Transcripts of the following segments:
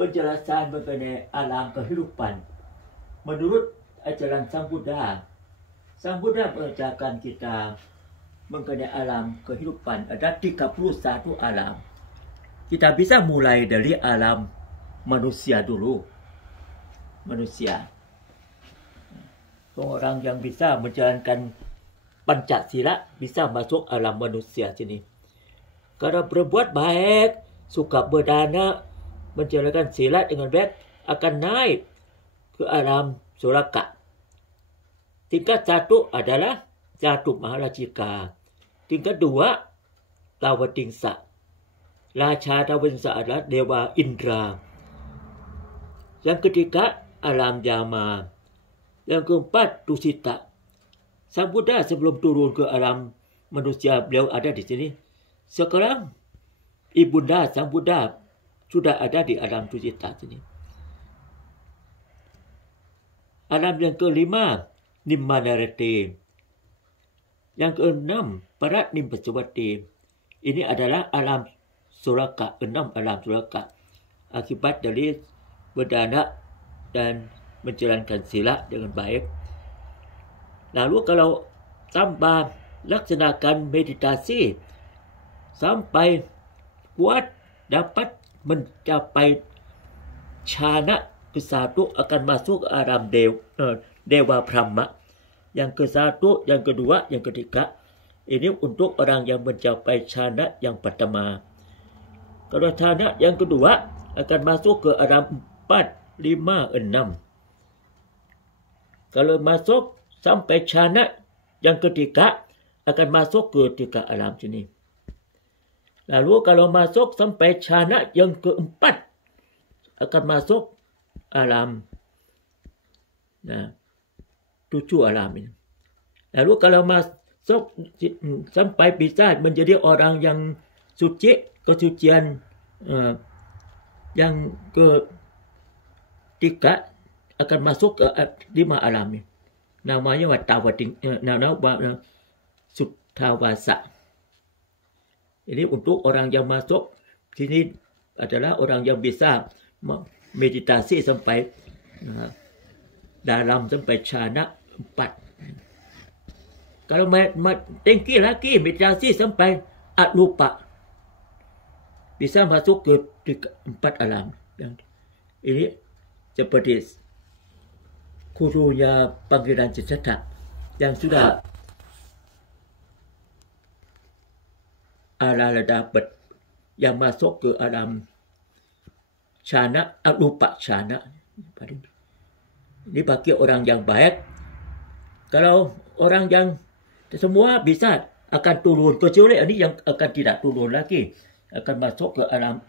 penjelasan mengenai alam kehidupan. Menurut ajaran Sang Buddha mengajarkan kita mengenai alam kehidupan ada 31 alam. Kita bisa mulai dari alam manusia dulu. Manusia. Orang yang bisa menjalankan Pancasila bisa masuk alam manusia sini. Kalau berbuat baik, suka berdana, menjalankan silat dengan baik, akan naik ke alam suraka. Tingkat 1 adalah Jatuh Maharajika. Tingkat 2, Tawatingsa. Raja Tawatingsa adalah Dewa Indra. Yang ketiga, alam Yama. Yang keempat, Dusita. Sang Buddha sebelum turun ke alam manusia, beliau ada di sini. Sekarang, Ibunda Sang Buddha sudah ada di alam Dusita sini. Alam yang kelima, Nimmanarati. Yang keenam, Parat Nimbaswati. Ini adalah alam suraka, 6 alam suraka. Akibat dari berdana dan menjalankan sila dengan baik. Lalu kalau tambah laksanakan meditasi sampai kuat dapat mencapai chana ke-1 akan masuk ke alam Dewa Brahma. Yang ke-1, yang kedua, yang ketiga. Ini untuk orang yang mencapai chana yang pertama. Kalau chana yang kedua akan masuk ke alam 4, 5, 6. Kalau masuk sampai chana yang ketiga akan masuk ke 3 alam sini. Lalu kalau masuk sampai chana yang keempat akan masuk alam 7 alam ini. Lalu kalau masuk sampai bisa menjadi orang yang suci, kesucian yang ketiga akan masuk ke 5 alam ini. Namanya Suttawasa. Ini untuk orang yang masuk sini adalah orang yang bisa meditasi sampai dalam sampai chana 4. Kalau tinggi lagi meditasi sampai atlupa, bisa masuk ke 4 alam. Ini seperti gurunya panggilan Siddhartha yang sudah ala dapat yang masuk ke alam chana, atlupa chana. Ini bagi orang yang baik. Kalau orang yang semua bisa akan turun, kecuali ini yang akan tidak turun lagi, akan masuk ke alam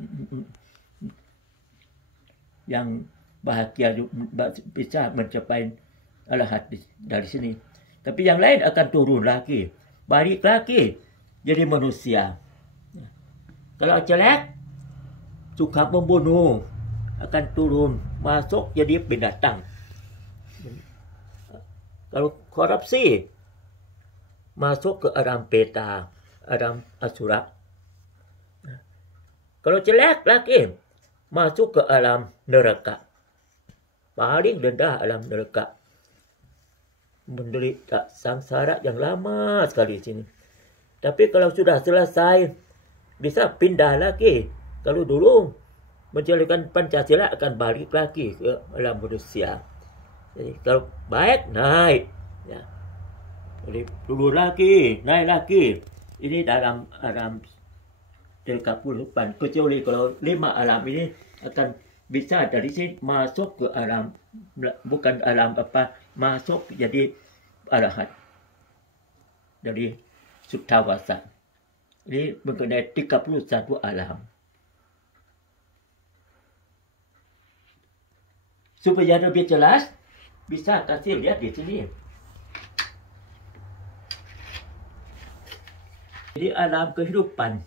yang bahagia, bisa mencapai arahat dari sini. Tapi yang lain akan turun lagi, balik lagi jadi manusia. Kalau jelek, suka membunuh, akan turun, masuk jadi binatang. Kalau korupsi, masuk ke alam peta, alam asura. Kalau jelek lagi, masuk ke alam neraka. Paling rendah alam neraka. Menderita samsara yang lama sekali di sini. Tapi kalau sudah selesai, bisa pindah lagi. Kalau dulu menjalankan Pancasila akan balik lagi ke alam manusia. Jadi kalau baik naik, ya. Jadi turun lagi, naik lagi. Ini dalam alam 38. Kecuali kalau 5 alam ini akan bisa dari sini masuk ke alam, bukan alam apa, masuk jadi arahat dari Suttawasa. Ini mengenai 31 alam. Supaya lebih jelas, bisa kasih lihat di sini. Jadi alam kehidupan.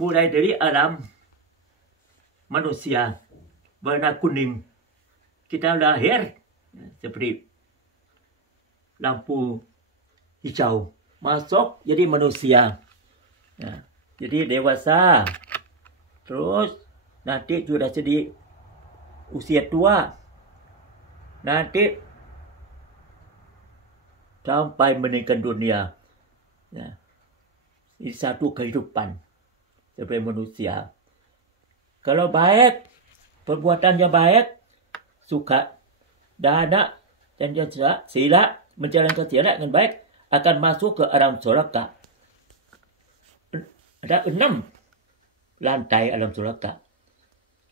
Mulai dari alam manusia warna kuning. Kita lahir seperti lampu hijau. Masuk jadi manusia. Ya, jadi dewasa. Terus nanti sudah jadi usia tua, nanti sampai meninggal dunia. Nah, ini satu kehidupan sebagai manusia. Kalau baik, perbuatannya baik, suka dana dan sila, menjalankan sila dengan baik, akan masuk ke alam surga. Ada 6 lantai alam surga.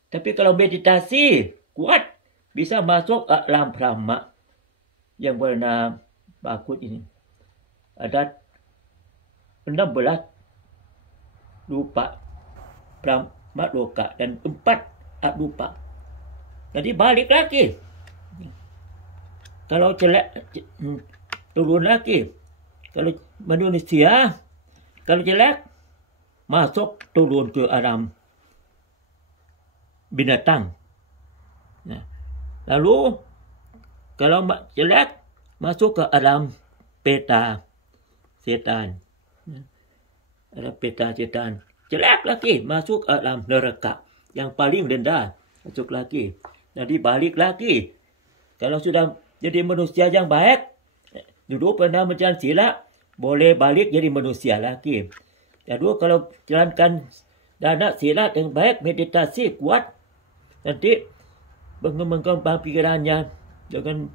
Tapi kalau meditasi kuat, bisa masuk ke alam Brahma yang warna bagus ini. Ada 16 rupa Brahma loka dan 4 arupa. Jadi balik lagi. Kalau jelek turun lagi. Kalau manusia, kalau jelek masuk turun ke alam binatang. Nah, lalu kalau jelek masuk ke alam peta setan. Alam peta setan. Jelek lagi masuk ke alam neraka yang paling rendah, masuk lagi. Jadi balik lagi. Kalau sudah jadi manusia yang baik, dulu pernah menjalankan sila, boleh balik jadi manusia lagi. Jadi kalau jalankan dana sila yang baik, meditasi kuat, nanti mengembangkan pikirannya dengan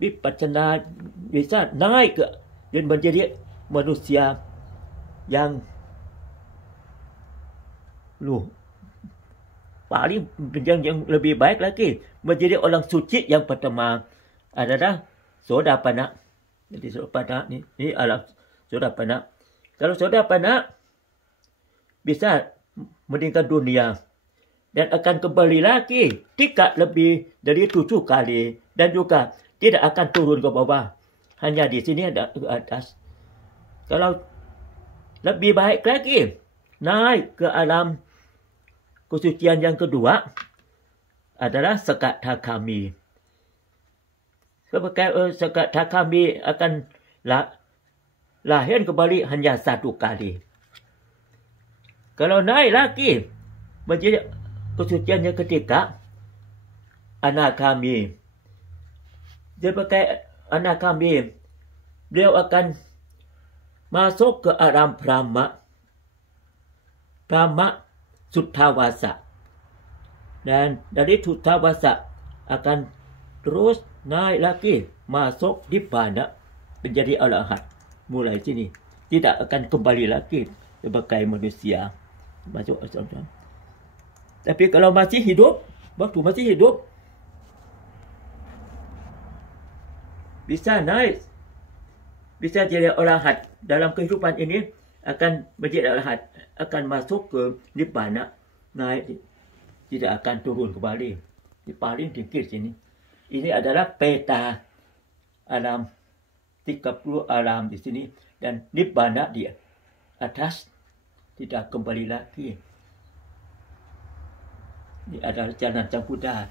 vipassana, bisa naik ke dan menjadi manusia yang paling yang lebih baik lagi, menjadi orang suci yang pertama adalah Sodapanna. Jadi Sodapanna ini alam Sodapanna. Kalau Sodapanna bisa meninggal dunia dan akan kembali lagi 3 lebih dari 7 kali, dan juga tidak akan turun ke bawah, hanya di sini ada ke atas. Kalau lebih baik lagi, naik ke alam kesucian yang kedua adalah Sakadagami. Sebagai Sakadagami akan lahir kembali hanya 1 kali. Kalau naik lagi menjadi kesucian yang ketiga, Anagami. Sebagai Anagami, beliau akan masuk ke alam Brahma. Brahma Suttawasa. Dan dari Suttawasa akan terus naik lagi, masuk di Nibbana, menjadi Arhat. Mulai sini tidak akan kembali lagi sebagai manusia, masuk surga. Tapi kalau masih hidup, waktu masih hidup, bisa naik, bisa jadi Arhat. Dalam kehidupan ini akan menjadi Arhat, akan masuk ke Nibbana, naik, tidak akan turun kembali. Di paling tinggi sini. Ini adalah peta alam, 30 alam di sini, dan Nibbana di atas, tidak kembali lagi. Ini adalah jalan Sang Buddha.